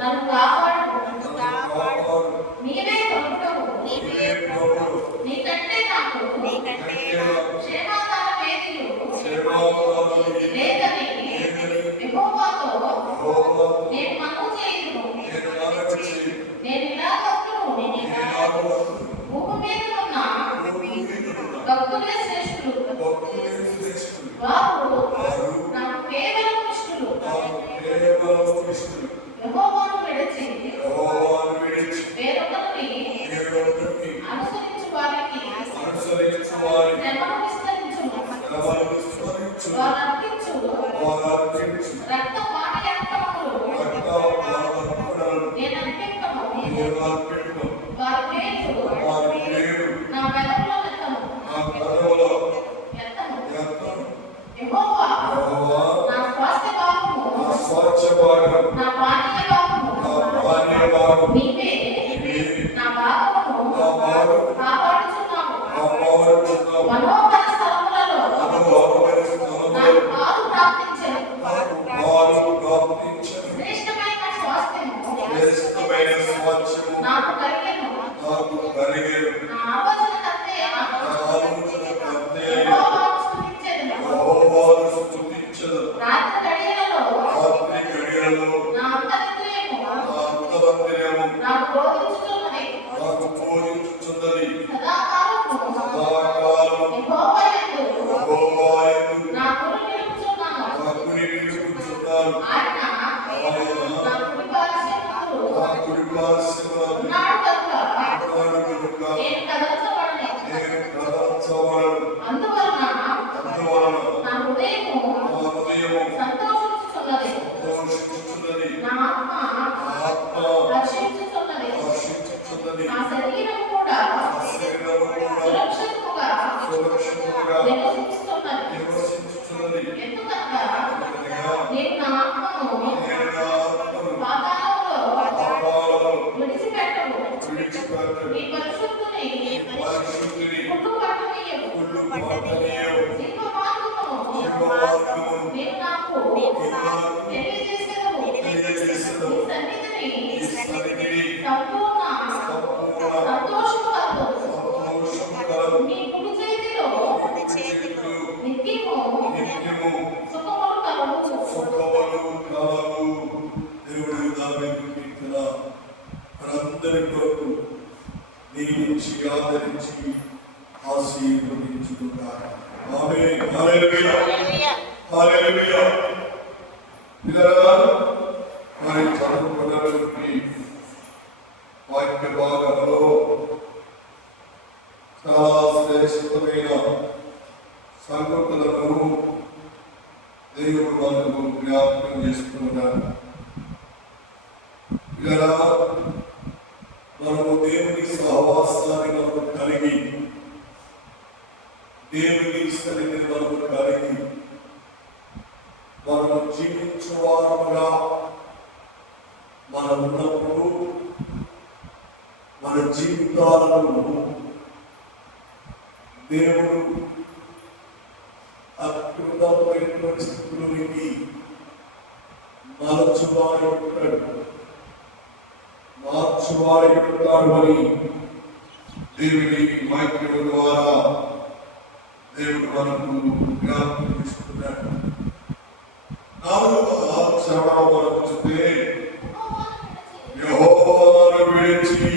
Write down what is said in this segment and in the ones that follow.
నన్ను కాపాడు నీవే ప్రభువు నీకంటే నాకు క్షేమాకాలం ఏది లేదని యెహోవాతో నేను మనవి చేయుదును. నేను ఇలాగను భూమి మీద ఉన్న భక్తులే శ్రేష్ఠులు, వారు నాకు కేవలం ఇష్టలు. యెహోవాను విడిచి వేరొకరిని అనుసరించు వారికి శ్రమను విస్తరించును. వారు అర్పించు రక్త పానయాత్రములు నేను అర్పింపను. వారి పేరు నా పెదవుల్లో ఎత్తను. యెహోవా నా స్వాస్థ్య భాగము, నా పానీయ భాగము, నీవే నా భాగమును కాపాడుచున్నావు. మనోహర స్థలములలో నాకు పాలు ప్రాప్తించెను. శ్రేష్టమైన స్వాస్థ్యము నాకు కలిగెను. నా ఆలోచన కర్త యెహోవాను స్తుతించెదను. రాత్రి గడియలలో నా అంతరింద్రియము నాకు బోధించుచున్నది. సదాకాలము యెహోవా యందు నా గురి నిలుపుచున్నాను. ఆయన నా కుడి పార్శ్వమందు ఉన్నాడు కనుక నేను కదల్చబడను. అందువలన నా హృదయము సంతోషించుచున్నది, నా ఆత్మ హర్షించుచున్నది. నా శరీరము కూడా సురక్షితముగా నివసిస్తున్నది. ఎందుకనగా నేను నా ఆత్మను పాతాళములో విడిచిపెట్టను. నీ పరిశుద్ధుని కుళ్ళు పట్టనీయవు. జీవమార్గమును నేను నాకు తెలియజేసేదవు. నీ సన్నిధిని సంపూర్ణ సంతోషము కలుగు. నీ కుడి చేతిలో నిత్యము సుఖములు కలుగు. దేవుడు దావీదు కీర్తన మనందరి కొరకు దీవించి ఆదరించి ఆశీర్వదించుకుంటారు. ఆమేన్. హల్లెలూయా. హల్లెలూయా. పిల్లరా, మరి చదువుకున్నటువంటి వాక్య భాగంలో చాలా శ్రేష్టమైన సంగతులను దేవుడు మనకు జ్ఞాపకం చేస్తున్నారు. ఇలా మనము దేవుని సహవాసాన్ని మనకు కలిగి, దేవుని సన్నిధిని మనకు కలిగి, మనము జీవించువారుగా మనం ఉన్నప్పుడు మన జీవితాలను దేవుడు అద్భుతమైనటువంటి స్థితిలోనికి మార్చువాడు అని దేవుని వాక్యం ద్వారా దేవుడు మనకు జ్ఞాపకం చేస్తున్నాడు. నాలుగవ శ్రవణం మనం చూస్తే యెహోవాను విడిచి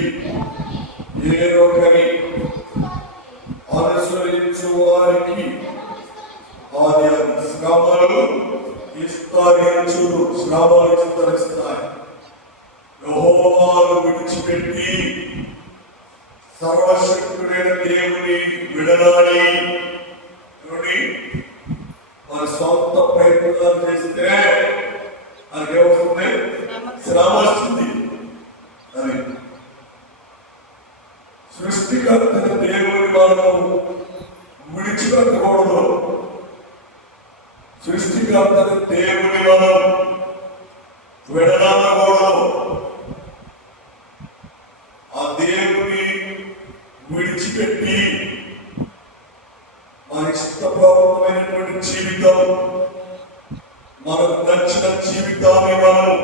వేరొకరిని అనుసరించు వారికి ఆయన శ్రమలు విస్తరిస్తాయి. యెహోవాను విడిచిపెట్టి సర్వశక్తుడైన దేవుని విడనాడి మన సొంత ప్రయత్నాలు చేస్తే అది ఏమవుతుంది? శ్రమ వస్తుంది. అని సృష్టికర్త దేవుని మనం విడిచిపెట్టకూడదు. సృష్టికర్త దేవుని మనం విడనాడకూడదు. ఆ దేవుని విడిచిపెట్టి మన ఇష్టపూర్వకమైనటువంటి జీవితం, మనకు నచ్చిన జీవితాన్ని మనం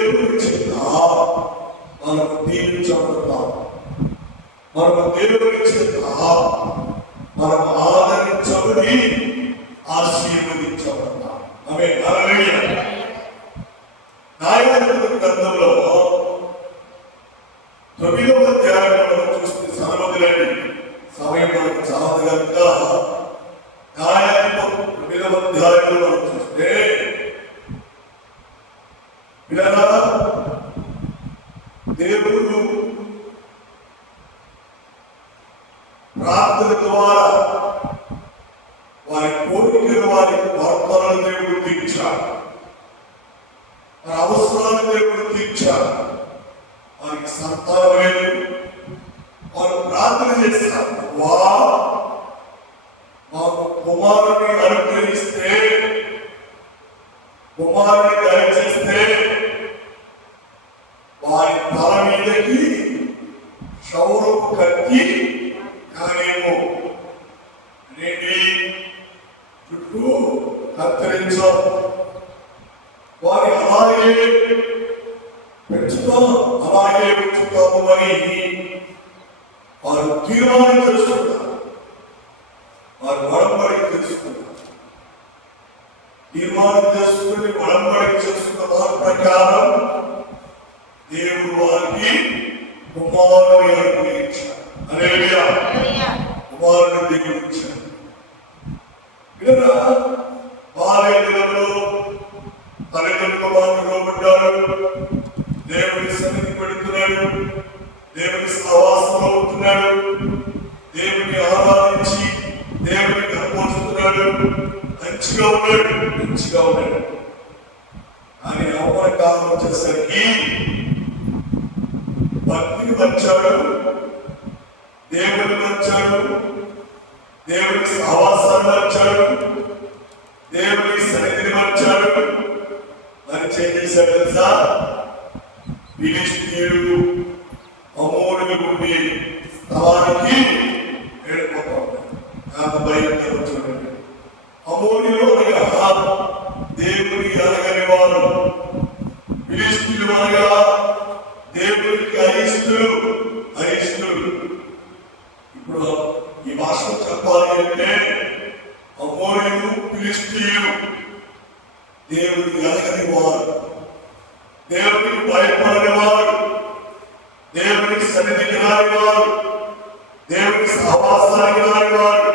దేవుని చేత మనము దీవించబడతాం. మనము దేవుని చేత మనం ఆదరించబడి ఆశీర్వదించబడతాం. ఆమేన్. హల్లెలూయా. న్యాయాధిపతుల గ్రంథంలో 9వ అధ్యాయంలో మనం చూస్తే సమాధిలోని సమయం మనకు చాలదు కనుక న్యాయాధిపతులు 9వ అధ్యాయంలో మనం చూస్తే పిల్లలారా, దేవుడు ప్రార్థన ద్వారా వారి కోరికలు, వారి వార్తలను దేవుడు తీర్చాడు. వారి అవసరాలను దేవుడు తీర్చాడు. వారికి సంతానం లేదు. వారు ప్రార్థన చేస్తారు, మాకు కుమారుని అనుగ్రహిస్తే, కుమారుని దయచేస్తే వారి తల మీదకి క్షౌరపు కత్తి కానేమో అనేది చుట్టూ కత్తిరించాం. వారి అలాగే పెంచుతాం, అలాగే పెంచుతాము అని వారు తీర్మానం చేసుకుంటారు. వారు వడంబడిక చేసుకుంటారు. తీర్మానం చేసుకుని వడంబడిక చేసుకున్న వారి ప్రకారం దేవుడు వారికి కుమారుని అనుగ్రహించారు. హల్లెలూయా. కుమారుని దిగుచ్చారు. బాల్యంలో తల్లిదండ్రులు కుమారులు పడ్డారు. దేవుని సన్నిధి పెడుతున్నాడు. దేవుని సహవాసంలో ఉంటున్నాడు. దేవుని ఆరాధించి దేవుని కనపరుస్తున్నాడు. మంచిగా ఉన్నాడు. అని అవమాన కాలం వచ్చేసరికి భక్తిని వచ్చాడు, దేవుడిని వచ్చాడు, దేవుని సహవాసాన్ని వచ్చాడు, దేవుని సన్నిధిని వచ్చాడు. అని చేశాడు తెలుసా? ఫిలిష్తీయుడు అమోనుల నుండి స్థలానికి వెళ్ళిపోతాడు. నాకు భయం కలుగుతుంది. అమోనులు అనగా దేవుని ఎరగని వారు, ఫిలిష్తీయులు అనగా దేవునికి అయిష్టులు. ఇప్పుడు ఈ భాషలో చెప్పాలి అంటే అమోనులు, ఫిలిష్తీయులు దేవుని ఎరగని వారు, దేవునికి భయపడని వారు, దేవునికి సన్నిధికి రాని వారు, దేవుని సహవాసానికి రాని వారు,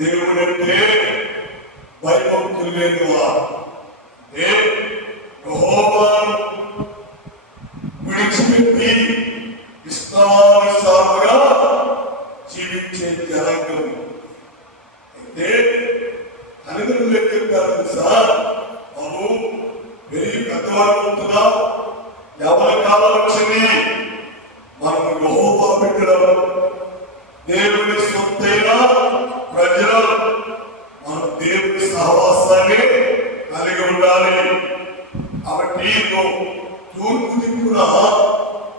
దేవుడు అంటే భయభక్తులు లేని వారు, యెహోవాను విడిచిపెట్టి ఇష్టానుసారంగా జీవించే జనాంగం. అయితే తల్లిదండ్రులు ఏం చెప్పారు సార్? బాబు పెరిగి పెద్దవారు అవుతుందా? ఎవరి కాలం వచ్చింది? మనం యెహోవా బిడ్డలం, దేవుని సొత్తైన ప్రజలు. మనం దేవుని సహవాసాన్ని కలిగి ఉండాలి. కాబట్టి తూర్పు దిక్కున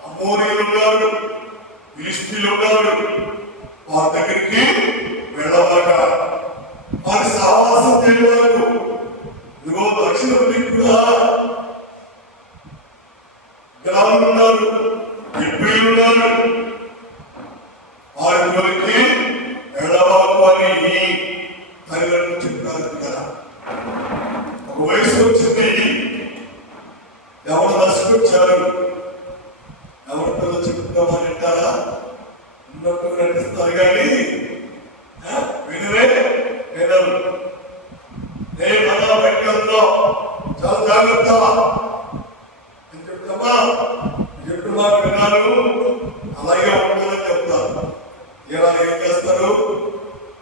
అమోరీయులు ఉన్నారు, ఫిలిష్తీయులు ఉన్నారు. వారి దగ్గరికి వెళ్ళవాక వారి సహవాసం తెలియదు. ఇదిగో దక్షిణ దిక్కున గ్రాములు ఉన్నారు, ఎబ్బీలు ఉన్నారు. వారి గురికి వెళ్ళవాకు అని తల్లిదండ్రులు చెప్పారు కదా. ఒక వయసు వచ్చింది, ఎవరు నష్టపరిచారు, ఎవరి పిల్లలు చెప్పుకోమని అంటారా? ఉన్నట్టు నటిస్తారు కానీ వినవే వినరు. పెట్టడంలో చాలా జాగ్రత్త అని చెప్తామా? ఎప్పుడు మాకు విన్నారు, అలాగే ఉంటుందని చెప్తారు. ఇలా ఏం చేస్తారు?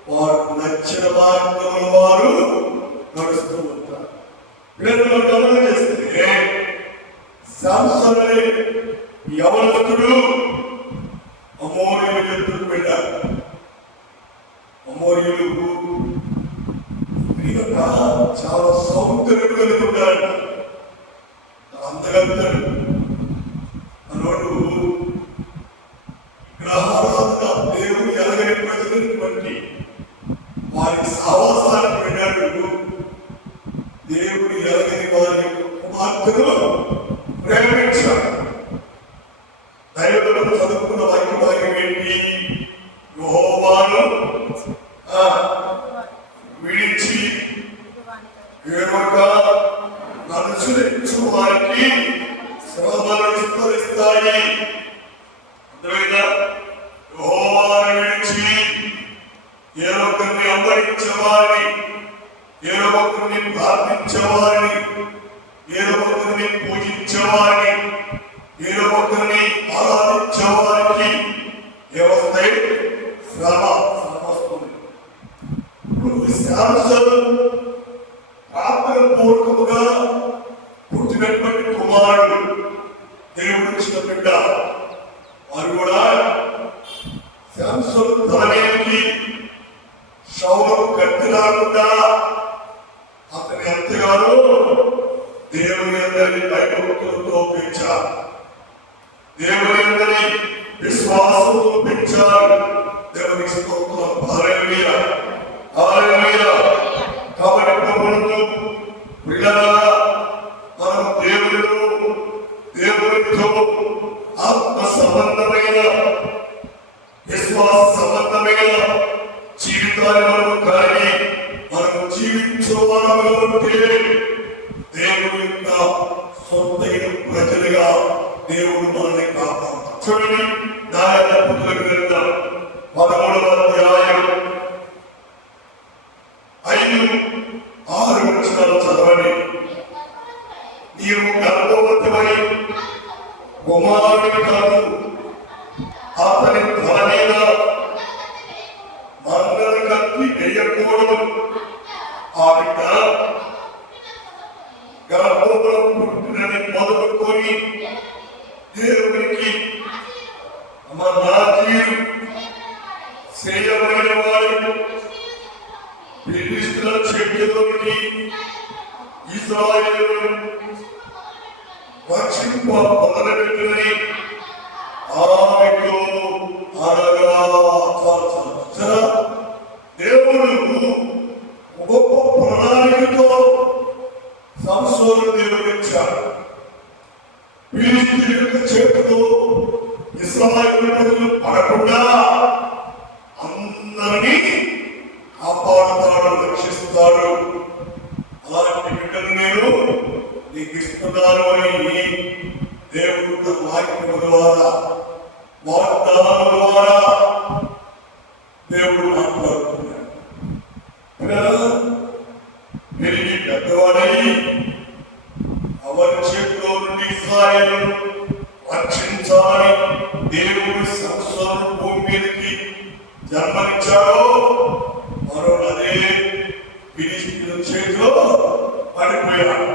వారు నచ్చిన మార్గంలో వారు నడుస్తూ ఉంటారు. వీళ్ళలో గమనం చేస్తే శాంసన్ అనే యవనస్తుడు అమోరీయుల ఎదురుకు వెళ్ళారు. అమోరీయులు చాలా సౌందర్యం కలిగి ఉంటాడు. అందగలుగుతాడు. మనోడు గ్రహారాధన దేవుని ఎలాగని ప్రజలటువంటి వారికి సహవాసానికి వెళ్ళాడు. దేవుని ఎలాగని వారి యొక్క కుమార్తెను ఏదో ఒకరిని ఆరాధించే వారికి ఏమొస్తాయి? శ్రమ వస్తుంది. ఇప్పుడు శాంసన్ ప్రార్థన పూర్వకముగా పుట్టినటువంటి కుమారుడు, దేవుడు ఇచ్చిన బిడ్డ. వారు కూడా శాంసన్ తల మీదకి శౌలు కత్తి రాకుండా అతని ఎంతగానో దేవుని అందరినీ భయభక్తులతో పెంచారు, దేవుని అందరి విశ్వాసంతో పెంచారు. దేవునికి స్తోత్రం. హల్లెలూయా, హల్లెలూయా. కాబట్టి ప్రభువును ప్రియులారా, మనం దేవునితో ఆత్మ సంబంధమైన విశ్వాస సంబంధమైన జీవితాన్ని కలిగి మనం జీవించువారుగా ఉంటే దేవుని యొక్క సొంతైన ప్రజలుగా దేవుడు మనల్ని కాపాడుతాడు. చూడండి, న్యాయాధిపతులకు వెళ్దాం. 13వ అధ్యాయం 5-6 వచనాలు చదవండి. నీవు గర్భవతివై కుమారుని కాదు, అతని తల మీద మంగళ కత్తి వేయకూడదు. ఆ బిడ్డ గర్భంలో పుట్టినని మొదలుకొని దేవునికి నాజీరు చేయబడిన వాడు ఫిలిష్తీయుల చేతిలోకి ఇశ్రాయేలు రక్షింప మొదలుపెట్టినని ఆమెకు అనగా దేవుడు గొప్ప ప్రణాళికతో సంసోను దేవుడు ఇచ్చాడు. ఫిలిష్తీయుల యొక్క చేతిలో ఇశ్రాయేలు ప్రజలు పడకుండా అందరినీ కాపాడుతాడు, రక్షిస్తాడు. అలాంటి బిడ్డను నేను నీకు ఇస్తున్నాను అని దేవుడు వాక్యం ద్వారా, వాగ్దానం ద్వారా దేవుడు మాట్లాడుతున్నాడు. పెరిగి పెద్దవాడై అవరి చేతిలో నుండి ఇశ్రాయేలు రక్షించాలని దేవుడు సంసోను భూమి మీదకి జన్మనిచ్చాడో మరో అదే ఫిలిష్తీయుల చేతిలో పడిపోయాడు.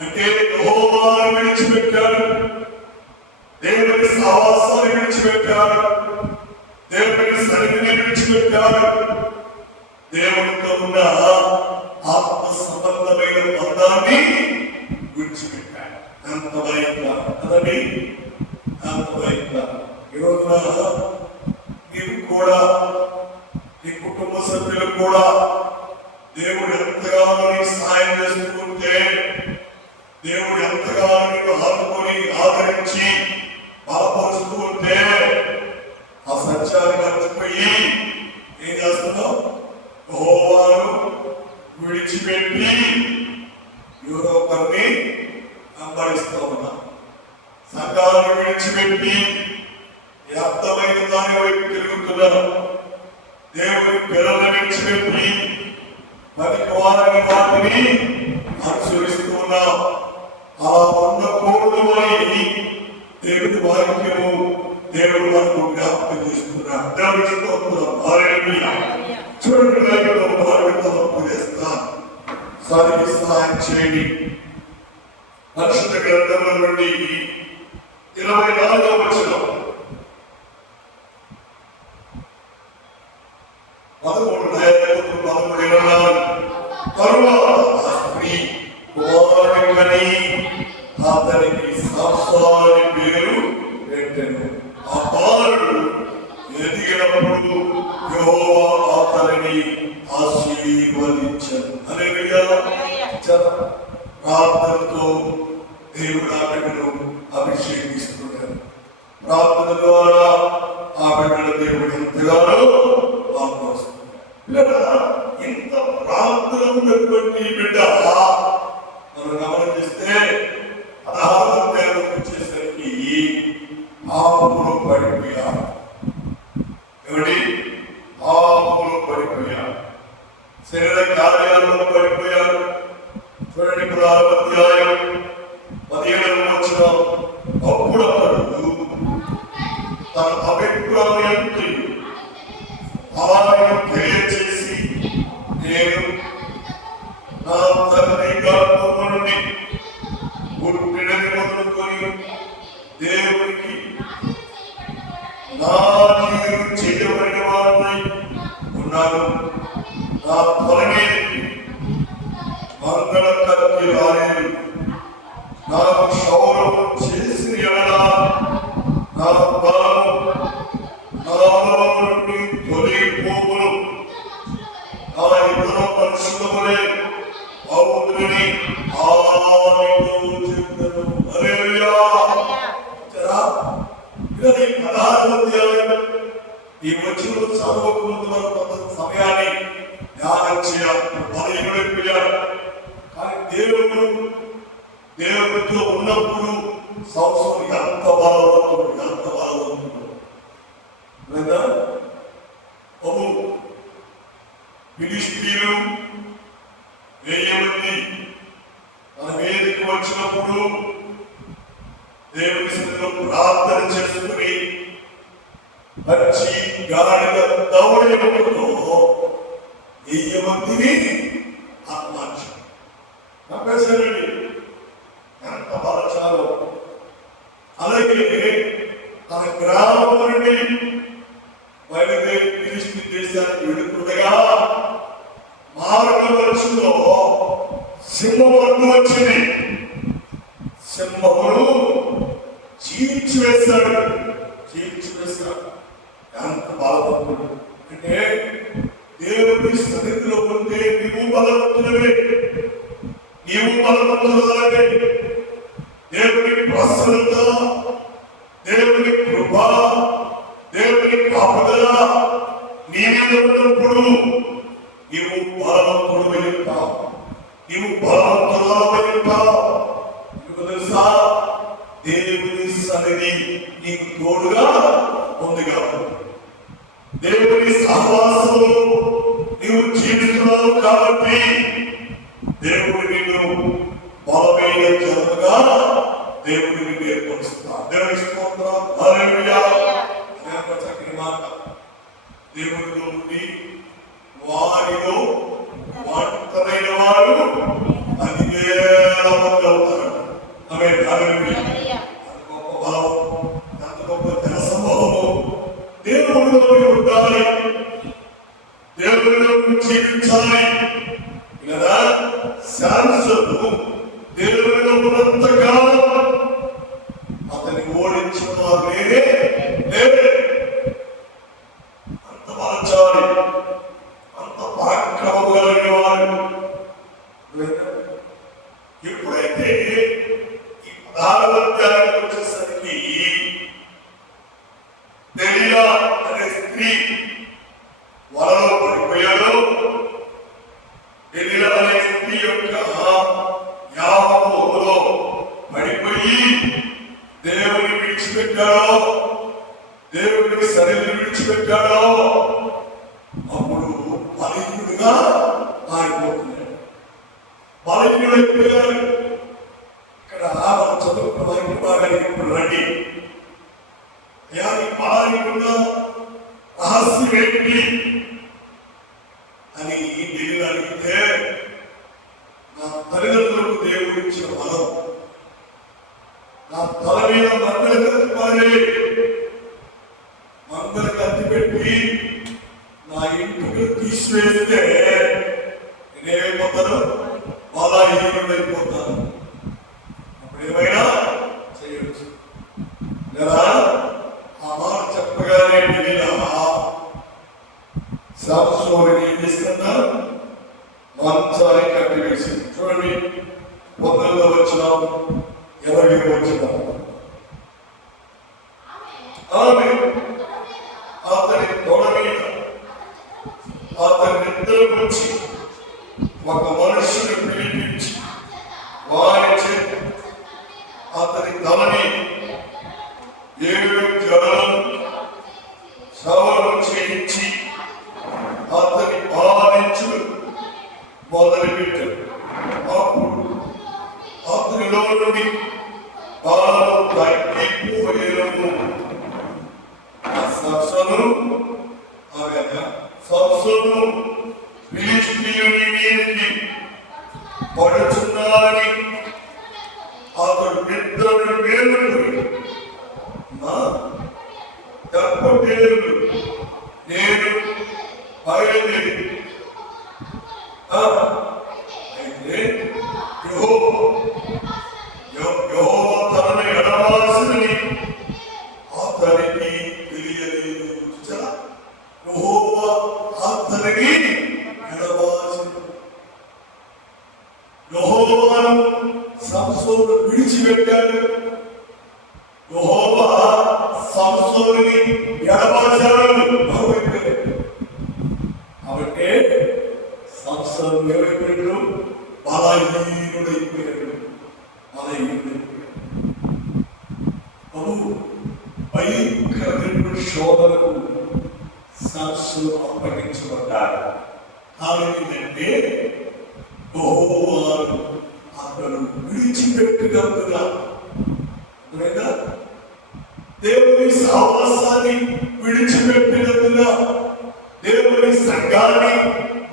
అంటే యెహోవాను విడిచిపెట్టాడు, దేవుని సహవాసాన్ని విడిచిపెట్టాడు, దేవుని సన్నిధిని విడిచిపెట్టాడు, దేవునితో ఉన్న ఆత్మ సంబంధమైన బంధాన్ని విడిచిపెట్టాడు. అంత భయంగా కదండి, అంత భయంగా. ఈరోజున నీవు కూడా, నీ కుటుంబ సభ్యులు కూడా దేవుడు ఎంతగానో నీకు సహాయం చేస్తుంటే, దేవుడు ఎంతగానో నీకు ఆదుకొని ఆదరించి బలపరుస్తూ ఉంటే, ఆ సత్యాన్ని మర్చిపోయి ఏం చేస్తున్నావు? యెహోవాను విడిచిపెట్టి ఎవరో ఒకరిని వెంబడిస్తూ ఉన్నాం. సంఘాలను విడిచిపెట్టి వ్యర్థమైన దాని వైపు తిరుగుతున్నాం. దేవుని పిల్లలను విడిచిపెట్టి పనికి వారిని వాటిని అనుసరిస్తూ ఉన్నాం. అలా ఉండకూడదు అని దేవుడి వాక్యము దేవుడు మనకు జ్ఞాపకం చేస్తున్నాడు. దేవుడికి స్తోత్రం. హల్లెలూయా. చూడండి, తప్పు చేస్తాను, సారికి సహాయం చేయండి. పరిశుద్ధ గ్రంథముల నుండి 24వ వచనం 13:24 తరువాత స్త్రీ కుమారుని కని అతనికి సంసోను అని పేరు పెట్టెను. ఆ బాలుడు ఎదిగినప్పుడు యెహోవా అతనిని ఆశీర్వదించాడు. హల్లెలూయా. ప్రార్థనతో దేవుడు ఆ బిడ్డను అభిషేకిస్తున్నాడు. ప్రార్థన ద్వారా ఆ బిడ్డను దేవుడు ఎంతగానో ఆహ్వానిస్తున్నాడు. ఇంత ప్రార్థన ఉన్నటువంటి బిడ్డ మనం గమనిస్తే 16 వచ్చేసరికి పాపములో పడిపోయాడు. ఎవరి పాపములో పడిపోయాడు, శరీర కార్యాలలో పడిపోయాడు. చూడండి, 16వ అధ్యాయం 17వ వచనం. మొదలుకొని దేవునికి నా జీవితం చేయబడిన వాడనై నా జీవితం చేయబడిన వాడిని ఉన్నాను. నా తల మీదకి మంగళ కత్తి రాలేదు. నాకు క్షౌరం చేసిన ఎడల నా బలము నాలో నుండి తొలగిపోవును. నా ఇతర మనుషుల వలె అవుతుందని ఆయనతో చెప్పెను. హల్లెలూయా. జరా ఇది 16వ అధ్యాయం. ఈ వచనం చదవక ముందు మనం కొంత సమయాన్ని ధ్యానం చేయాలి. బలహీనుడైపోయాడు. కానీ దేవుడితో ఉన్నప్పుడు సంవత్సరం ఎంత బలవంతుడు లేదా బాబు ఫిలిష్తీయులు 1000 మంది మన మీదకి వచ్చినప్పుడు దేవుని సన్నిధిలో ప్రార్థన చేసుకుని పచ్చి గాడిద దౌడముతో 1000 మందిని ఆత్మహత్య నమ్మేశారండి. ఎంత బలచాలో. అలాగే తన గ్రామం నుండి బయలుదేరి ఫిలిష్తీ దేశానికి వెళుతుండగా మార్గమధ్యలో సింహములు వచ్చింది. సింహములు చీల్చివేశాడు. ఎంత బలవంతుడు అంటే దేవుడి సన్నిధిలో ఉంటే నీవు బలవంతులవే. దేవుని ప్రసన్నత, దేవుని కృప, దేవుని కాపుదల నీ మీద ఉన్నప్పుడు నీవు బలవంతుడు వెళ్తావు. నీవు బలవంతురాలు వెళ్తావు. నీకు తెలుసా, దేవుని సన్నిధి నీకు తోడుగా ఉంది కాబట్టి, దేవుని సహవాసంలో నీవు జీవిస్తున్నావు కాబట్టి దేవుడు నిన్ను బలమైన జనముగా దేవుడు నిన్ను ఏర్పరుస్తున్నాడు. దేవుని స్తోత్రం. హల్లెలూయా. చక్కని మాట. దేవుడిలో ఉండి వారిలో ఒంటరైన వారు 10,000 మంది అవుతారు. ఆమేన్. హల్లెలూయా. గొప్ప బలం, ఎంత గొప్ప జన సమూహము దేవుడిలో ఉండాలి. దేవుడిలో జీవించాలి కదా. శాంసను దేవుడిలో ఉన్నంతగా అతని ఓడించిన వారు లేరే. అంత బలచాలి, అంత పరాక్రమము కలిగిన వారు. ఎప్పుడైతే ఈ 16వ అధ్యాయానికి వచ్చేసరికి దెలీలా అనే స్త్రీ వలలో పడిపోయాడు. దెలీలా అనే స్త్రీ యొక్క యాపములో పడిపోయి దేవుని విడిచిపెట్టాడో, దేవుడికి సన్నిధిని విడిచిపెట్టాడో అప్పుడు బలహీనుడుగా మారిపోతున్నాడు. బలహీనుడైపోయాడు. ఇక్కడ మనం చదువుకున్న బాగా ఇప్పుడు రండి. బలానికున్న రహస్యం ఏంటి అని నేను అడిగితే, నా తల్లిదండ్రులకు దేవుడు ఇచ్చిన బలం, నా తల మీద మంగళ కత్తి పెట్టి నా ఇంటికి తీసివేస్తే నేనేమైపోతాను? బలహీనుడైపోతాను. అప్పుడు ఏమైనా చేయవచ్చు కదా. ఆ మాట చెప్పగానే సంసోనుని ఏం చేసిందా? మంచాన్ని కట్టివేసింది. చూడండి, 19వ వచనం, 20వ వచనం. ఆమె అతని తొడ మీద అతని నిద్ర వచ్చి ఒక మనుషుని పిలిపించి వారి చేత అతని తలని 7 జడలను సవరణ చేయించి అతని బాధించుడు మొదలుపెట్టాడు. అప్పుడు అతనిలో నుండి బాధలు తగ్గిపోయేను. సంసోను ఫిలిష్తీయుని మీదకి పడుచున్నారని అతడు నిద్ర యెహోవా సంసోనుని ఎడబాశాడు. కాబట్టి సంసోను ఏమైపోయాడు? బలహీనుడైపోయాడు. భయంకరమైన శోధనకు సంసోను అప్పగించబడ్డాడు. కారణమేంటంటే యెహోవా అతను విడిచిపెట్టినందున, దేవుని సహవాసాన్ని విడిచిపెట్టినందున, దేవుని సంఘాన్ని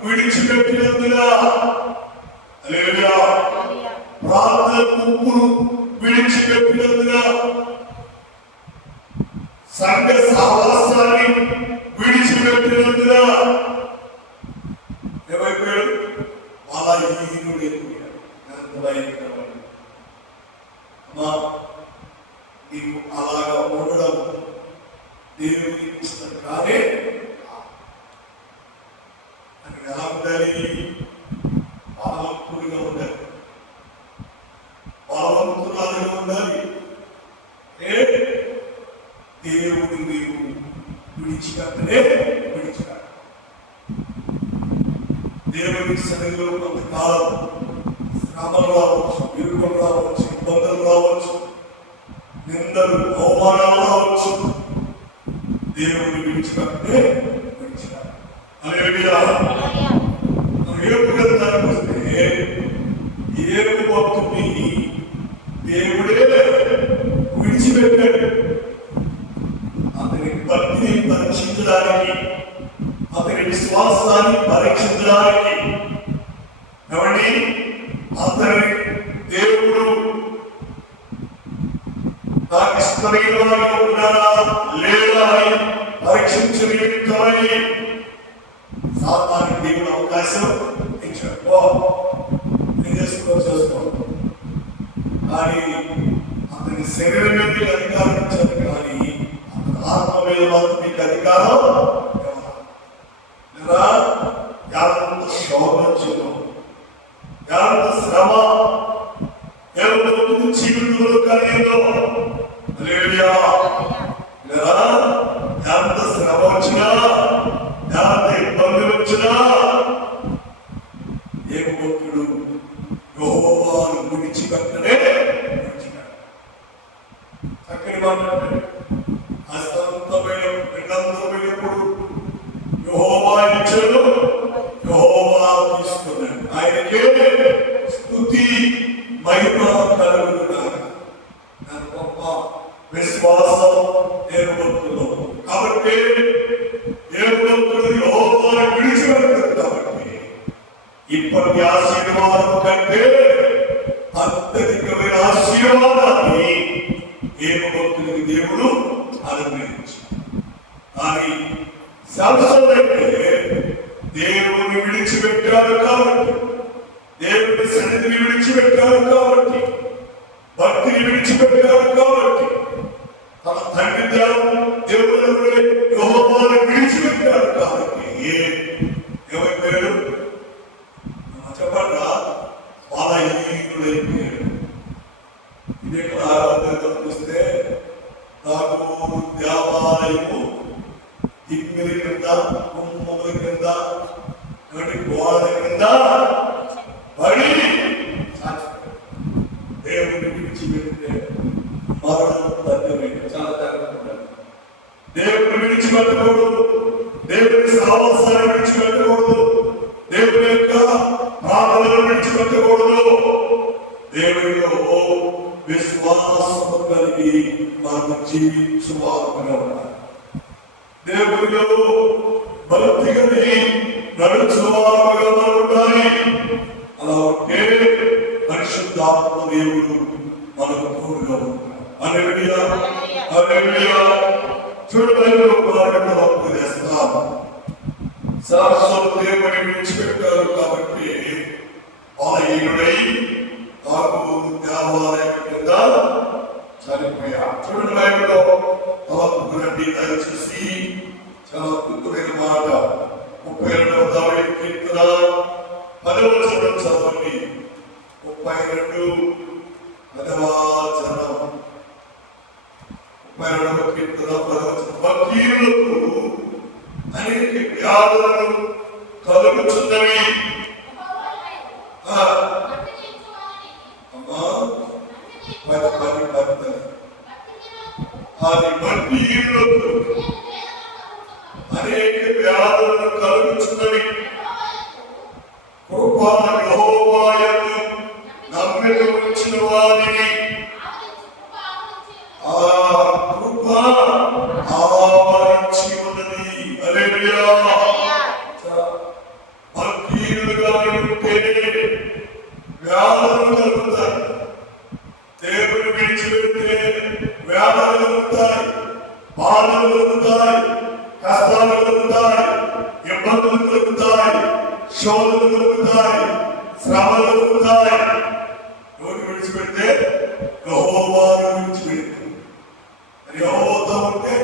విడిచిపెట్టినందున, హల్లెలూయా, ప్రార్థన గుంపును విడిచిపెట్టినందున, సంఘ సహవాసాన్ని విడిచిపెట్టినందున ఏమైపోయాడు? బలహీనుడైపోయాడు. అమ్మా, నీకు అలాగా ఉండడం దేవునికి ఇష్టం కాదే. అది ఎలా ఉండాలి? బలవంతుడిగా ఉండాలి, బలవంతురాలుగా ఉండాలి. దేవుడు నీవు విడిచిపెట్టనే విడిచిపెట్ట. దేవుని సన్నిధిలో కొంతకాలం శ్రమలు రావచ్చు, ఇరుకులు రావచ్చు, ఇబ్బందులు రావచ్చు, నిందలు అవమానాలు రావచ్చు. దేవుని విడిచిపెట్టనే విడిచిపెట్ట. హల్లెలూయా. ఏడు గ్రంథానికి వస్తే ఏడు భక్తుని దేవుడే విడిచిపెట్టాడు. అతని భక్తిని పరీక్షించడానికి, అతని విశ్వాసాన్ని పరీక్షించడానికి. కాబట్టి అతని దేవుడు నాకు ఇష్టమైన వారిగా ఉన్నారా లేదా అని పరీక్షించే నిమిత్తమై సాతానికి దేవుడు అవకాశం ఇచ్చాడు. చేసుకో. కానీ అతని శరీరం మీద అధికారం ఇచ్చారు, కానీ అతని ఆత్మ మీద మాత్రం మీకు అధికారం ఎంత శోభించను, ఎంత శ్రమ జీవితంలో కలిగిందో. హల్లెలూయా. ఎంత శ్రమ వచ్చినా, ఎంత ఇబ్బందులు వచ్చినా ఏ భక్తుడు యెహోవాను విడిచిపెట్టనే విడిచిపెట్టాడు. చక్కని మాట్లాడాడు. హస్తమైన పిండంతమైనప్పుడు యెహోవా ఇచ్చాడు, యెహోవా తీసుకున్నాడు. ఆయనకే స్తుతి మహిమ కలుగునుగాక. గొప్ప విశ్వాసం నేను భక్తులు. కాబట్టి ఏ భక్తుడు యెహోవాను విడిచిపెడతాడు. కాబట్టి ఇప్పటి ఆశీర్వాదం కంటే అత్యధికమైన ఆశీర్వాదాన్ని ఏ భక్తుడికి దేవుడు అనుగ్రహించాడు. కానీ సంసోనుడైతే దేవుని విడిచిపెట్టాడు కాబట్టి, దేవుని సన్నిధిని విడిచిపెట్టాడు కాబట్టి, భక్తిని విడిచిపెట్టాడు కాబట్టి, తన తండ్రి దేవుడు యెహోవాను విడిచిపెట్టాడు కాబట్టి ఏమైపోయాడు? చెప్పండి, బలహీనుడైపోయాడు. ఇదే ఆరాధన చూస్తే నాకు దేవాలయము దిక్కుల కింద, కుమ్మముల కింద, గోడల కింద పడి దేవుడిని విడిచిపెట్టే మరణం తగ్గలేదు. చాలా జాగ్రత్త. దేవుడిని విడిచిపెట్టకూడదు, దేవుని సహవాసాన్ని విడిచిపెట్టకూడదు, దేవుని యొక్క ప్రార్థనలు విడిచిపెట్టకూడదు. దేవుడిలో విశ్వాసము కలిగి మనకు జీవించువారుగా ఉండాలి. దేవుడిలో భక్తి కలిగి నడుచువారుగా మనం ఉండాలి. అలా ఉంటే పరిశుద్ధాత్మ దేవుడు మనకు తోడుగా ఉంటాడు. హల్లెలూయా, హల్లెలూయా. చూడబోయే వారిని హక్కు చేస్తాం. సంసోను దేవుని విడిచిపెట్టారు కాబట్టి బలహీనుడై తాగుబోతు దేవాలయం కింద చనిపోయాడు. చూడండి బైబిల్లో తలపుకురండి దయచేసి. చాలా అద్భుతమైన మాట. 32వ దావీదు కీర్తన 10వ వచనం చదవండి. 32 10వ వచనం. మరొక కీర్తన ఫకీరులకు అనేక వ్యాధులను కలుగుతున్నవి. అది భక్తిహీనులకు అనేక వ్యాధులను కలుగుతున్నవి. కృపా యెహోవా యందు నమ్మిక ఉంచిన వారికి ఆ కృప ఆవరించి ఉన్నది. హల్లెలూయా. భక్తిహీనులుగా ఉంటేనే వ్యాధులు కలుగుతాయి. దేవుని విడిచిపెడితే వ్యాధులు కలుగుతాయి, బాధలు కలుగుతాయి, కష్టాలు కలుగుతాయి, ఇబ్బందులు కలుగుతాయి, శోధనలు కలుగుతాయి, శ్రమలు కలుగుతాయి. ఎవరు విడిచిపెడితే యెహోవాను విడిచిపెడితే యెహోవాతో ఉంటే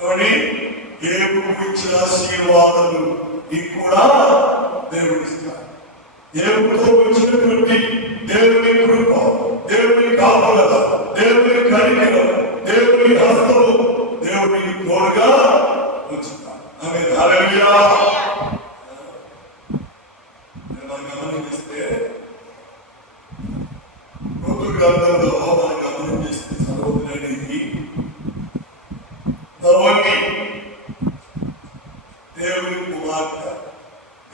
ఎవరి దేవుడు ఇచ్చిన ఆశీర్వాదాలు నీకు కూడా దేవుడు ఇస్తాడు. దేవుడితో వచ్చినటువంటి దేవుని కృప, దేవుని కాపుదల, దేవుని కనికరం, దేవుని హస్తము దేవుడికి తోడుగా ఉంచుతాడు. ఆమేన్. హల్లెలూయా. మనం గమనిస్తే ఋతు గ్రంథంలో మనం గమనిస్తే సర్వోన్నతుడైన నవమి దేవుని కుమార్తె,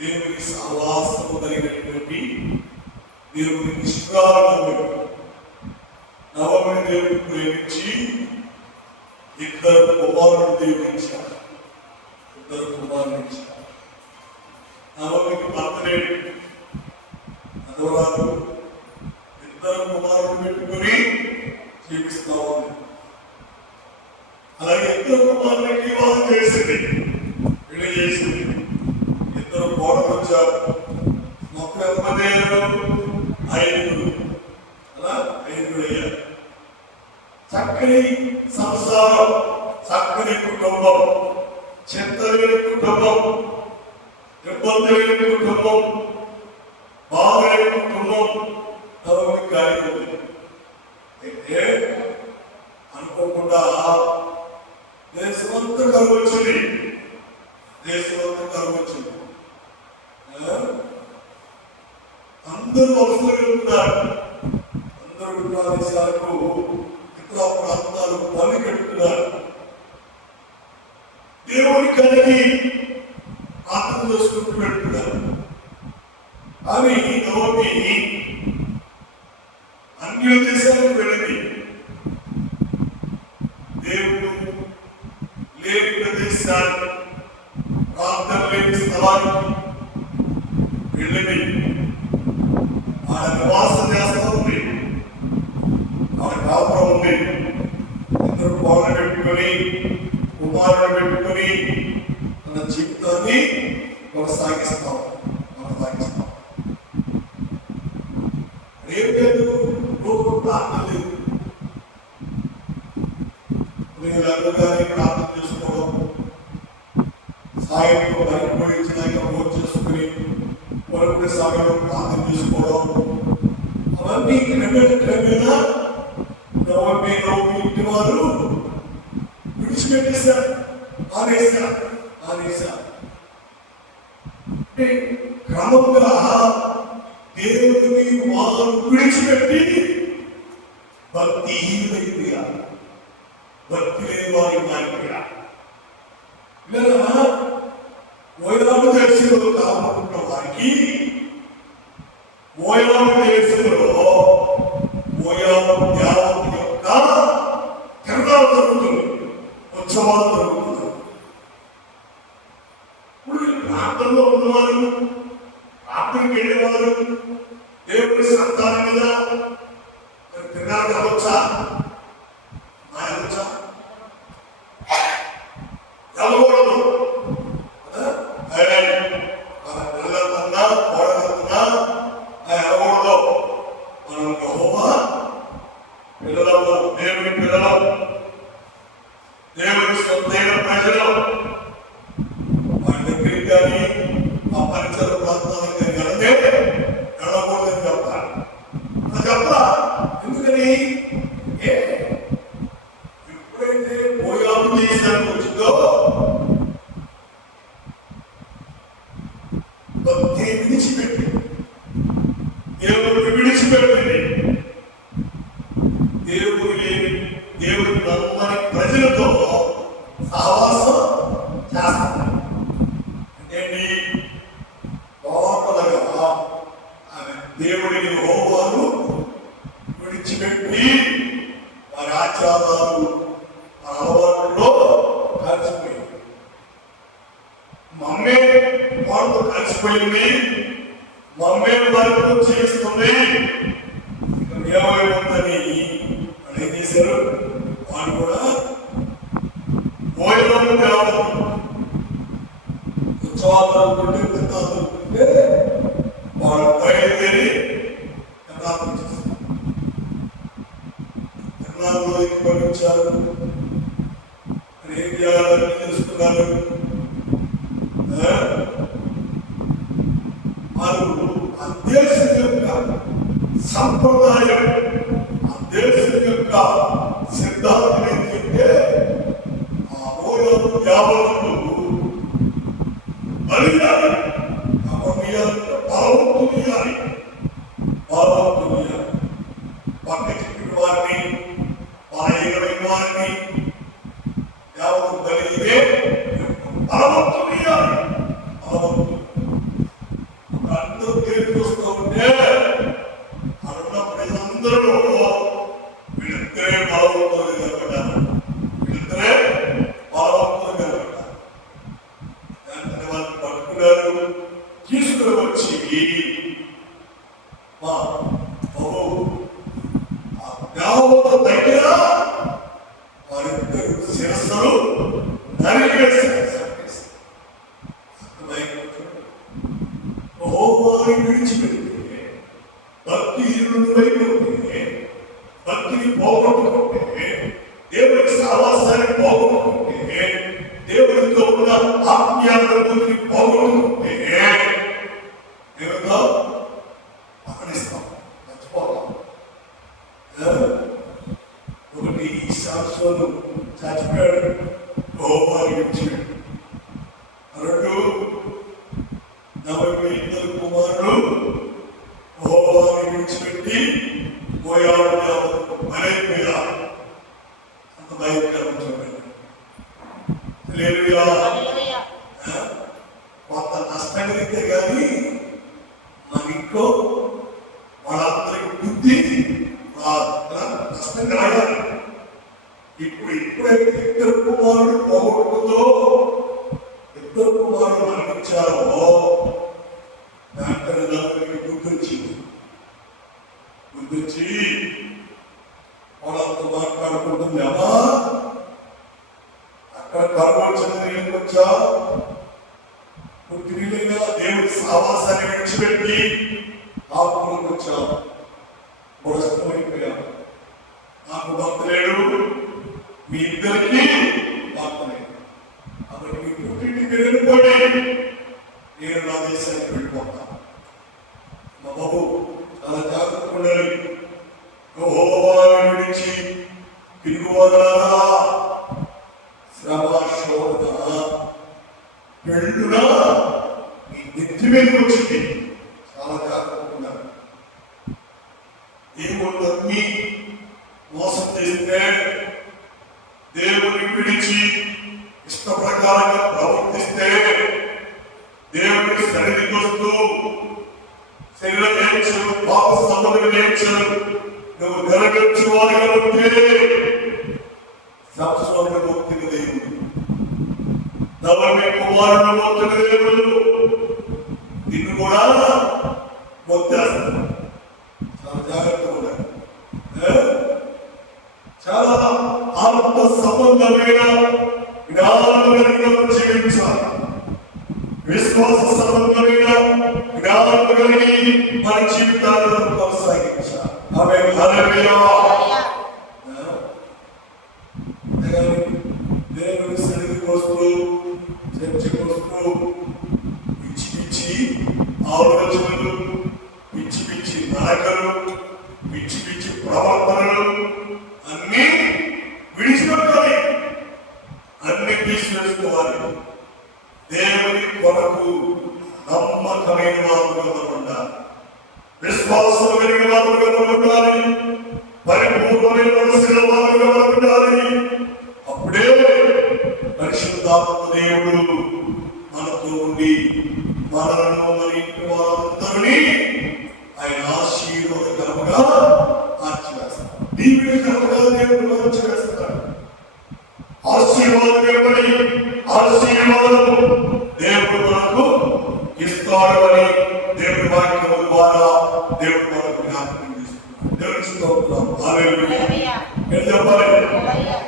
దేవుని సహవాసము కలిగినటువంటి దేవుని నిష్కారణము నవమి దేవుని ప్రేమించి ఇద్దరు కుమారులు దేవునిచ్చారు. ఇద్దరు కుమారులు ఇచ్చారు. నవమికి భర్తలేడు, అదవరాలు ఇద్దరు కుమారులు పెట్టుకుని జీవిస్తా ఉంది. అలాగే ఇద్దరు కుమారులకి వివాహం చేసింది, పెళ్లి చేసింది. ఇద్దరు కోడలు వచ్చారు. మొత్తం ఎంతమంది ఐదుగురు. అలా ఐదుగురు అయ్యారు. చక్కని సంసారం, చక్కని కుటుంబం, చింతలేని కుటుంబం, ఇబ్బందులైన కుటుంబం, బాధలేని కుటుంబం నవమి కలిగి ఉంది. అయితే అనుకోకుండా దేశమంతా కరువు వచ్చింది. దేశమంతా కరువు వచ్చింది. అందరూ వలసలు వెళ్తున్నారు. అందరూ ప్రదేశాలకు ఇతర ప్రాంతాలకు పని కట్టుతున్నారు. దేవుని కలిగి ప్రార్థన చేసుకుంటూ వెళ్తున్నారు. కానీ నవమి అన్య దేశాలకు వెళ్ళింది. దేవుడు లేని ప్రదేశాన్ని, ప్రాంతం లేని స్థలానికి వెళ్ళింది. ఆయన నివాసం చేస్తూ ఉంది. ఆయన కాపురం ఉంది. ఇద్దరు కోడలు పెట్టుకొని, కుమారుడు పెట్టుకొని తన జీవితాన్ని కొనసాగిస్తాం. ఏం లేదు, రోజు ప్రార్థన లేదు. కానీ ప్రార్థన చేసుకోవడం, సాయంత్రం పరిపోయించినాక భోజనం చేసుకుని పొరపడి సమయంలో ప్రార్థన చేసుకోవడం, అవన్నీ క్రమేణా నవమి ఇంటి వారు విడిచిపెట్టేశారు, ఆనేశారు. క్రమంగా దేవుడిని వారు విడిచిపెట్టి భక్తిహీనులైపోయారు. భక్తి లేని వారి మారిపోయారు. ఇలా ఓయలాము దేశంలో కాపాడుకున్న వారికి ఓయలాము దేశంలో ఓయలాము దేవత యొక్క తిరణాలు జరుగుతుంది, ఉత్సవాలు జరుగుతుంది. ఇప్పుడు ప్రాంతంలో ఉన్నవారు, ప్రాంతానికి వెళ్ళేవారు దేవుడి సంతానం మీద తిరణాలు కావచ్చా? వెళ్ళకూడదు. పిల్లలన్నా కోడలన్నా వెళ్ళకూడదు. మనం యెహోవా పిల్లలు, దేవుని పిల్లలు, దేవుని సొంతైన ప్రజలు. మన దగ్గరికి కానీ ఆ పరిసర ప్రాంతాలకు కానీ వెళితే వెళ్ళకూడదని చెప్తారు. చెప్పరా? ఎందుకని నమ్మని ప్రజలతో సహవాసం చేస్తాం. అంటే లోపలగా ఆమె దేవుడిని హోవాను విడిచిపెట్టి వారి ఆచారాలు అలవాటులో కలిసిపోయింది. మమ్మే వాళ్ళతో కలిసిపోయింది, మమ్మే వరకు చేస్తుంది. ఏమైపోతుందని వాళ్ళు ఏం చేశారు? వాళ్ళు కూడా మోయలోకి రావడం ఉత్సవాలు అనుకుంటే వాళ్ళు బయలుదేరి కర్ణాటకలో పంపించారు. ఏం చేయాలని తెలుసుకున్నారు. వాళ్ళు ఆ దేశం యొక్క సంప్రదాయం, ఆ దేశం యొక్క సిద్ధాంతం ఏంటంటే ఆ మూలం యావత్తు బలియాలి, బలవంతునియాలి, బలవంతునియాలి. పక్క చెప్పిన వారిని, బలహీనమైన వారిని యావత్తు బలిదే బలవంతునియాలి. బలవంతులు అందరూ పేరు చూస్తూ ఉంటే అన్న ప్రజలందరూ వీళ్ళిద్దరే బలవంతులు నిలబడ్డారు, వీళ్ళిద్దరే బలవంతులు నిలబడ్డారు. వెంటనే వాళ్ళు పట్టుకున్నారు, తీసుకుని వచ్చి మా దేవత దగ్గర వారిద్దరు శిరస్సులు నరికేశారు. హోమాన్ని విడిచిపెడితే, భక్తిహీనుడైపోతే, భక్తిని పోగొట్టుకుంటే, దేవుడి సహవాసాన్ని పోగొట్టుకుంటే, దేవుడితో ఉన్న ఆత్మీయాన్ని పోగొట్టుకుంటే ఏమిటో అక్కడిస్తాం, మర్చిపోతాం. ఒకటి శాస్త్రాలు చచ్చిపోయాడు, హోమాన్ని విడిచిపెట్టాడు. రెండు, 42 కుమారులు హోమాన్ని విడిచిపెట్టి పోయాడు. మీద అంత భయంకరమైన కొంత నష్టం కలిగితే కానీ మన ఇంట్లో వాళ్ళందరికి బుద్ధి నష్టం కలగాలి. ఎప్పుడైతే 2 కుమారులు పోగొట్టుకుందో, 2 కుమారులు మరణించారో వెంటనే దానికి గుర్తొచ్చి వాళ్ళతో మాట్లాడుకుంటుంది. అమ్మా, అక్కడ కర్మోత్సవం వచ్చా తిరిగిగా దేవుడి సహవాసాన్ని విడిచిపెట్టి ఆత్మలకు వచ్చా, పురస్కమైపోయా. నాకు భక్త లేడు, మీ ఇద్దరికి భక్త లేడు. అప్పుడు మీ పుట్టింటికి వెళ్ళిపోయి నేను నా దేశానికి వెళ్ళిపోతాను. మా బాబు చాలా జాగ్రత్తగా ఉండాలి. యెహోవాను విడిచి తిరుగువారా, శ్రమ శోధన పెళ్ళున మీ నెత్తి మీద వచ్చింది. చాలా జాగ్రత్తగా ఉండాలి. దేవుడు నమ్మి మోసం చేస్తే, దేవుడిని విడిచి ఇష్ట ప్రకారంగా ప్రవర్తిస్తే, దేవుడికి సన్నిధికి వస్తూ శరీర నేర్చలు, పాప సంబంధం నేర్చలు నువ్వు నెరవేర్చు వారిగా ఉంటే సంస్వామి భక్తిక దేవుడు, నవమి కుమారుడు భక్తిక దేవుడు నిన్ను కూడా మొత్తేస్తాడు. చాలా జాగ్రత్తగా ఉండాలి. చాలా ఆత్మ సంబంధమైన జ్ఞానం కలిగిన జీవించాలి. విశ్వాస సంబంధమైన జ్ఞానం కలిగి మన జీవితాలను కొనసాగించాలి. ఆమేన్, హల్లెలూయా. దేవుని సన్నిధికి వస్తూ, చర్చికి వస్తూ పిచ్చి పిచ్చి ఆలోచనలు, పిచ్చి పిచ్చి నడకలు, పిచ్చి పిచ్చి ప్రవర్తనలు అన్నీ విడిచిపెట్టాలి, అన్ని తీసివేసుకోవాలి. దేవుని కొరకు నమ్మకమైన వారుగా ఉండాలి, విశ్వాసం కలిగిన వారుగా ఉండాలి, పరిపూర్ణమైన మనసుల వారుగా ఉండాలి.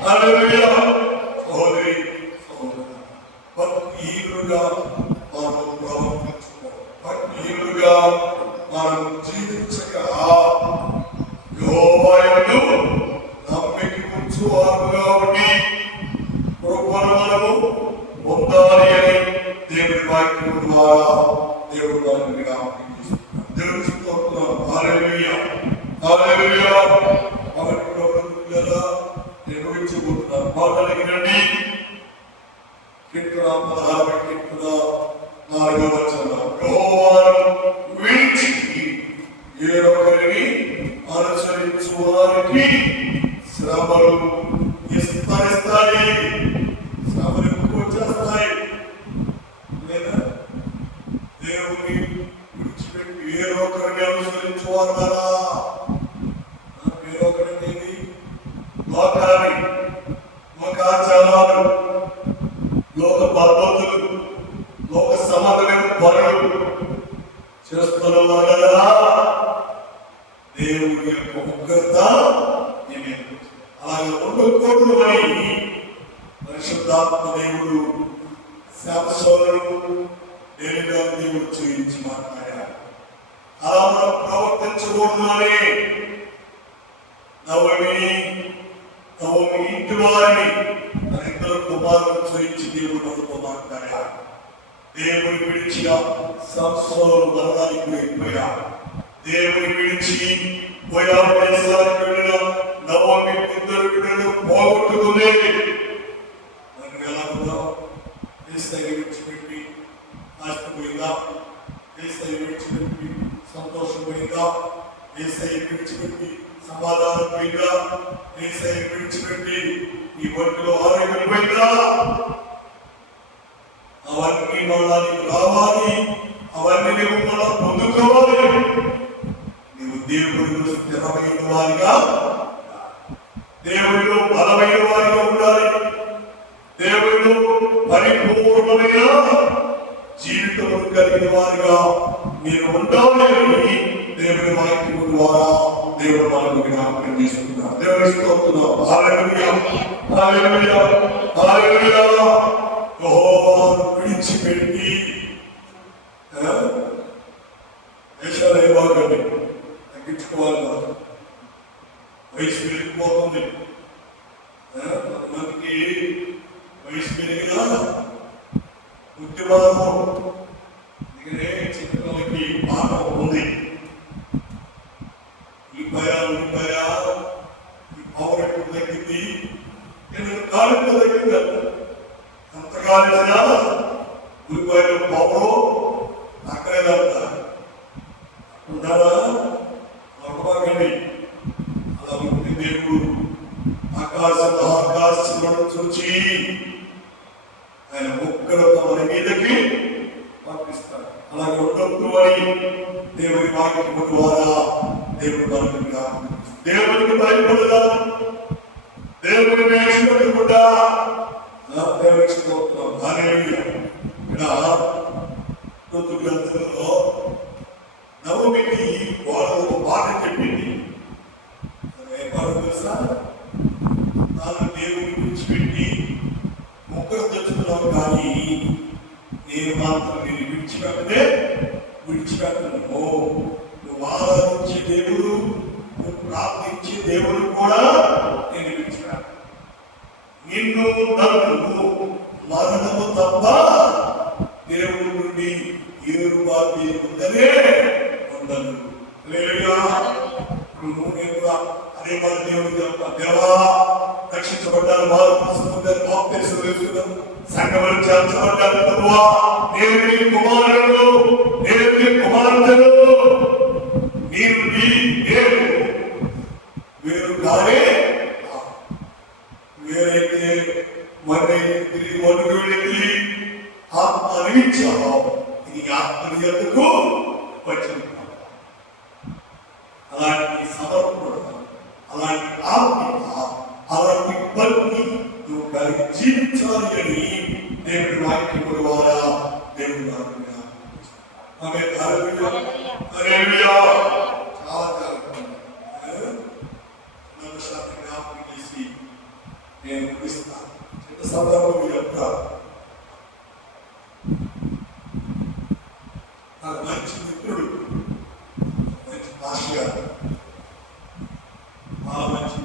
హల్లెలూయా. సహోదరి సహోదరుడా, భక్తిహీనులుగా మనం ప్రవర్తించుకోవాలి. భక్తిహీనులుగా మనం జీవించక యెహోవా యందు నమ్మిక ఉంచువారుగా ఉండి కృపను మనము పొందాలి అని దేవుని వాక్యం ద్వారా దేవుడు వారిని జ్ఞాపకం చేస్తున్నాడు. దేవుని స్తోత్రం. హల్లెలూయా. హల్లెలూయా. కాబట్టి ప్రభువులారా, నిర్వహించబోతున్న పాటలకి రండి. కీర్తన 16 కీర్తన 4వ వచనం. యెహోవాను విడిచి వేరొకరిని అనుసరించు వారికి శ్రమలు విస్తరిస్తాయి. శ్రమలు ఎక్కువ చేస్తాయి. లేదా దేవుని విడిచిపెట్టి వేరొకరిని అనుసరించు వారు కదా. వేరొకరిని లోకాన్ని, లోకాచారాలు, లోక పద్ధతులు, లోక సమాధమైన పనులు చేస్తున్నవారు కదా. దేవుడి యొక్క ఉగ్రత అలాగే ఉండకూడదు అని పరిశుద్ధాత్మ దేవుడు శాపశోధను దేవుడు చూపించి మాట్లాడారు. అలా మనం ప్రవర్తించకూడదు అని నవమి ఇంటి వారిని తన ఇద్దరు కుమారులను చూపించి దేవుడు మాట్లాడారు. దేవుని విడిచిన సంస్థలు బలడానికి వెళ్ళిపోయారు. దేవుని విడిచి పోయా దేశానికి వెళ్ళిన నవమి ఇద్దరు బిడ్డలు పోగొట్టుకునే విడిచిపెట్టి నష్టపోయిందా? ఏసై విడిచిపెట్టి సంతోషం పోయిందా? ఏసై విడిచిపెట్టి సమాధానం పోయిందా? ఏసై విడిచిపెట్టి ఈ ఒంటిలో ఆరోగ్యం పోయిందా? అవన్నీ వాళ్ళకి రావాలి. అవన్నీ నువ్వు కూడా పొందుకోవాలి. నువ్వు దేవుడిలో స్థిరమైన వారిగా, దేవుడిలో బలమైన వారిగా ఉండాలి. దేవుడిలో పరిపూర్ణమైన జీవితం కలిగిన వారిగా మీరు ఉండాలి. దేవుడి వాక్యం ద్వారా దేవుడు మనకు జ్ఞాపకం చేసుకుంటున్నాడు. దేవుడి స్తోత్రం. హల్లెలూయా. హల్లెలూయా. హల్లెలూయా. యెహోవాను విడిచిపెట్టి దేశాలు ఏమాకండి తగ్గించుకోవాలి. వయసు పెరిగిపోతుంది. మనకి వయసు పెరిగినా ఉద్యమాలు దగ్గరే చిత్రాలకి పాట ఉంది. ఉల్లిపాయ ఈ పవర్ తగ్గింది, కాలుతో తగ్గింది. అంతకాలిసినా ఉల్లిపాయలు పవరు అక్కడేదంతా ఉంటారా? నమ్మకండి. అలా ఉంటే దేవుడు ఆకాశంలో చూచి ఆయన ముక్కలతో మన మీదకి పంపిస్తాడు. అలాగే ఉండొద్దు అని దేవుడి వాక్యం ద్వారా దేవుడు మనకు దేవుడికి భయపడదా? దేవుడిని వేసుకుంటా దేవుడికి స్తోత్రం. హల్లెలూయా. గ్రంథంలో నవమికి వాళ్ళు ఒక పాట చెప్పింది. పాట తెలుసా? తాను దేవుని విడిచిపెట్టి మొక్కలు తెచ్చుకున్నావు, కానీ నేను మాత్రం నేను విడిచిపెట్టను. నువ్వు ఆరాధించే దేవుడు, నువ్వు ప్రార్థించే దేవుడు కూడా నేను విడిచిపెట్టను. నిన్ను నన్ను మరణము తప్ప దేవుడి నుండి ఏరు బాధ ఉందనే ఉండదు. నువ్వు నేను కూడా అదే మన దేవుడు చెప్తా. దేవా, రక్షించబడ్డారు, వారు పొందారు, బాప్తిస్మం తీసుకున్నారు, సంఘములు చేర్చబడ్డారు. ప్రభువా, నేను నీ కుమారుడు, నేను నీ కుమార్తెను, మీరు నేను వేరు కానే. వేరైతే మరి తిరిగి ఒడ్డుకు వెళ్ళి ఆత్మ అనిపించావు. ఇది ఆత్మ ఎందుకు వచ్చింది? అలాంటి సమర్పణ, అలాంటి ఆత్మ, అలాంటి భక్తి నువ్వు కలిగి జీవించాలి అని దేవుడి వాక్యం ద్వారా దేవుడు ఆమె చాలా జ్ఞాపకం చేసి నేను ముగిస్తాను. చిన్న సందర్భం మీరు చెప్తారు. నాకు మంచి మిత్రుడు, మంచి భాష గారు, బాగా మంచి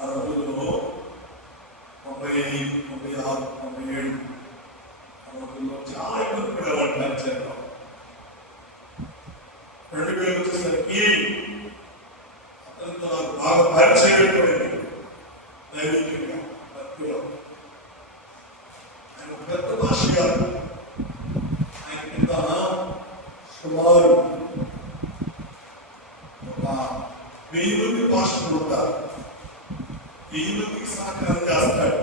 ఆ రోజుల్లో 95, 96, 97 ఆ రోజుల్లో చాలా ఇబ్బంది పడేవాళ్ళు పంచాయతీలో. 2000 వచ్చేసరికి అతనితో నాకు బాగా పరిచయం ఏర్పడింది. దైవికంగా భక్తిలో ఆయన పెద్ద భాష గారు. ఆయన కింద సుమారు ఒక 1000 మంది భాషలు ఉంటారు. 1000 మందికి సహకారం చేస్తాడు.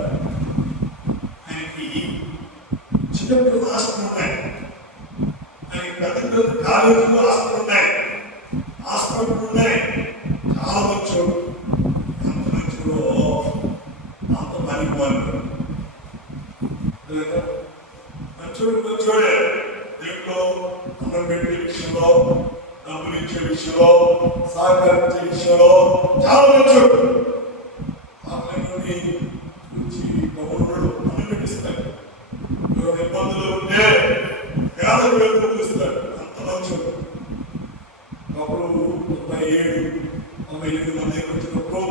ఆయనకి చిన్నప్పుడు ఆస్తులు ఉన్నాయి, ఆయనకి పెద్ద పెద్ద కాలేజీలో ఆస్తులు ఉన్నాయి, హాస్పిటల్ ఉన్నాయి. చాలా మంచోడు. ఎంత మంచిలో అంత పని వాళ్ళు మంచోడే. దీంట్లో అన్నం పెట్టే విషయంలో, డబ్బులు ఇచ్చే విషయంలో, సహకరించే విషయంలో చాలా మంచోడు. నుంచి బహుడు అన్నం పెట్టిస్తాడు. ఇబ్బందులు ఉంటే పేదలు పిలుస్తాడు. అంత మంచోడు. అప్పుడు 97, 98 మంది వచ్చినప్పుడు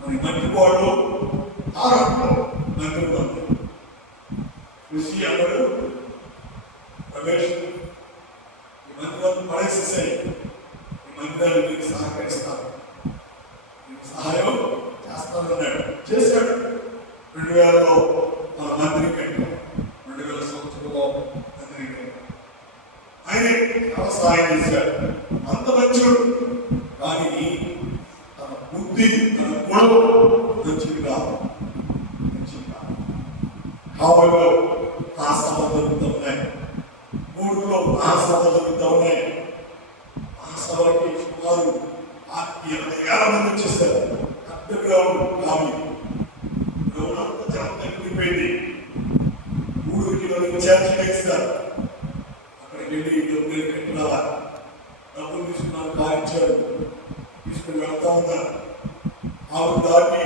మన మంచివాడు ఆరంభం మంత్రి మంది కృషి అన్నాడు, రమేష్ ఈ మంత్రాలు పడేసేసాయి, ఈ మంత్రాలు మీకు సహకరిస్తారు, మీకు సహాయం చేస్తానన్నాడు. చేశాడు. 2000లో మన మంత్రి కట్టాం. 2000 సంవత్సరంలో మంత్రి కట్టాం. ఆయన వ్యవసాయం చేశాడు. అంత మంచోడు. కానీ తన బుద్ధి, తన గుణం మంచిది కాదు. కావలో ఆ సభ జరుగుతూ ఉన్నాయి, 3లో ఆ సభ జరుగుతూ ఉన్నాయి. ఆ సభకి సుమారు 20,000 మంది వచ్చేసారు. పెద్ద గ్రౌండ్ కావి గ్రౌండ్ అంతా చాలా తగ్గిపోయింది. 3 కిలోమీటర్ల ఛార్జ్ వేస్తారు. అక్కడికి వెళ్ళి డబ్బులు కట్టినావా, డబ్బులు తీసుకున్నాను, కాయించారు, తీసుకుని వెళ్తా ఉన్నారు. ఆమె దాటి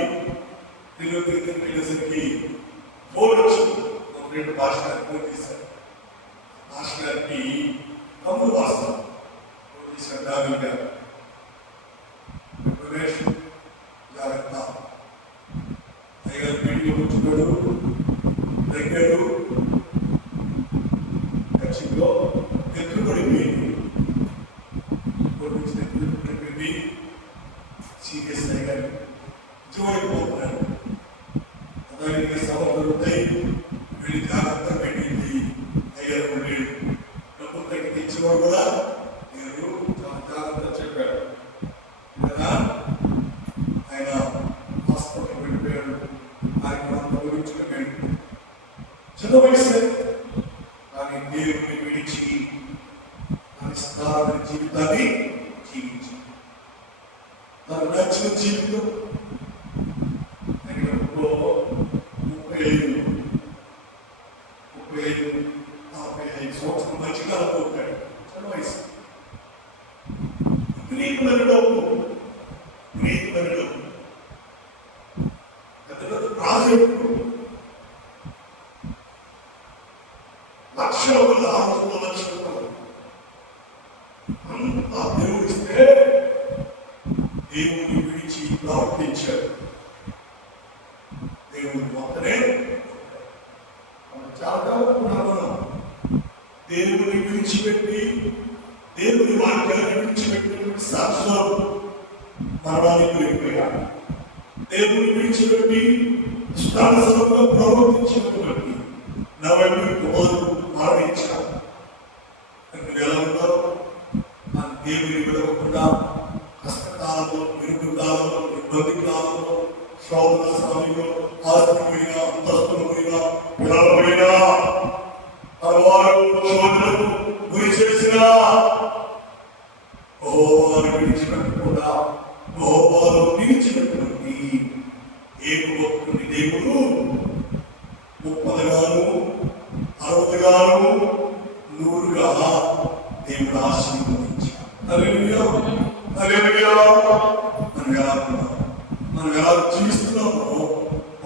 వెళ్ళేసరికి ఫోన్ వచ్చింది. రెండు భాష గారికి ఫోన్ చేశారు. భాష గారికి తమ్ముడు భాష ఫోన్ చేశారు. దాని గారు రమేష్ జాగ్రత్త, అయ్యారు వీడియో కూర్చున్నాడు. దగ్గర ఖచ్చితంగా ఎత్తుపడిపోయింది. ఎత్తుపడిపోయింది. సీరియస్ అయ్యారు. చివరిపోతున్నాడు. దానికి సభ దొరుకుతాయి. వీళ్ళు జాగ్రత్త పెట్టింది. అయ్యారు లేడు. డబ్బులు తగ్గి తెచ్చినవాడు కూడా నేను జాగ్రత్త చెప్పాడు కదా. ఆయన హాస్పిటల్ వెళ్ళిపోయాడు. ఆయన గురించి చిన్న వయసు, కానీ దేవుడిని విడిచి ఆయన సాధారణ జీవితాన్ని జీవించి తను నచ్చిన జీవితం 35 సంవత్సరం మధ్యకాలం పోతాడు. చిన్న వయసు. విపరీతమైన డబ్బు, విపరీతమైన డబ్బు, పెద్ద పెద్ద ప్రాజెక్టు, లక్షల 600 లక్షల అంతా దేవుడిస్తే దేవుడిని విడిచి ప్రవర్తించాడు. దేవుడి మొత్తనే చాలా దేవుని విడిచిపెట్టి, దేవుని వాక్యాన్ని విడిచిపెట్టినటువంటి సాక్షులు మరణానికి వెళ్ళిపోయాడు. దేవుని విడిచిపెట్టి ఇష్టానుసారంగా ప్రవర్తించినటువంటి 40 కుమారులు మరణించారు. ఎలా ఉన్నారు? మన దేవుని విడవకుండా కష్టకాలంలో, ఇరుకు కాలంలో, ఇబ్బంది కాలంలో, శోధన సమయంలో, ఆస్తి పోయినా, అంతస్తులు పోయినా, పిల్లలు పోయినా, వారు శోధనకు గురి చేసిన యెహోవాను విడిచిపెట్టకుండా యెహోవాను నిలిచిపెట్టినటువంటి ఏకభక్తుని దేవుడు 30 గాను 60 గాను 100 గా దేవుడు ఆశీర్వదించాడు. హల్లెలూయా, హల్లెలూయా. మన మనం ఎలా జీవిస్తున్నామో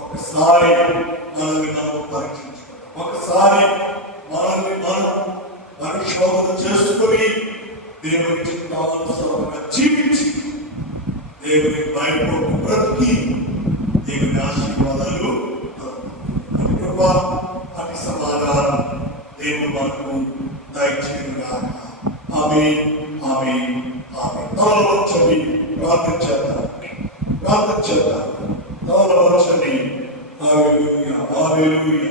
ఒకసారి మనల్ని మనం పరీక్షించుకోవాలి. ఒకసారి మనల్ని మనం శోధన చేసుకుని దేవుని చిత్తానుసారంగా జీవించి దేవుని భయపడు బ్రతికి దేవుని ఆశీర్వాదాలు అటు కృప అటు సమాధానం దేవుడు మనకు దయచేయుగా. ఆమేన్, ఆమేన్, ఆమేన్. తలలు వంచండి, ప్రార్థన చేద్దాం. హల్లెలూయా, హల్లెలూయా.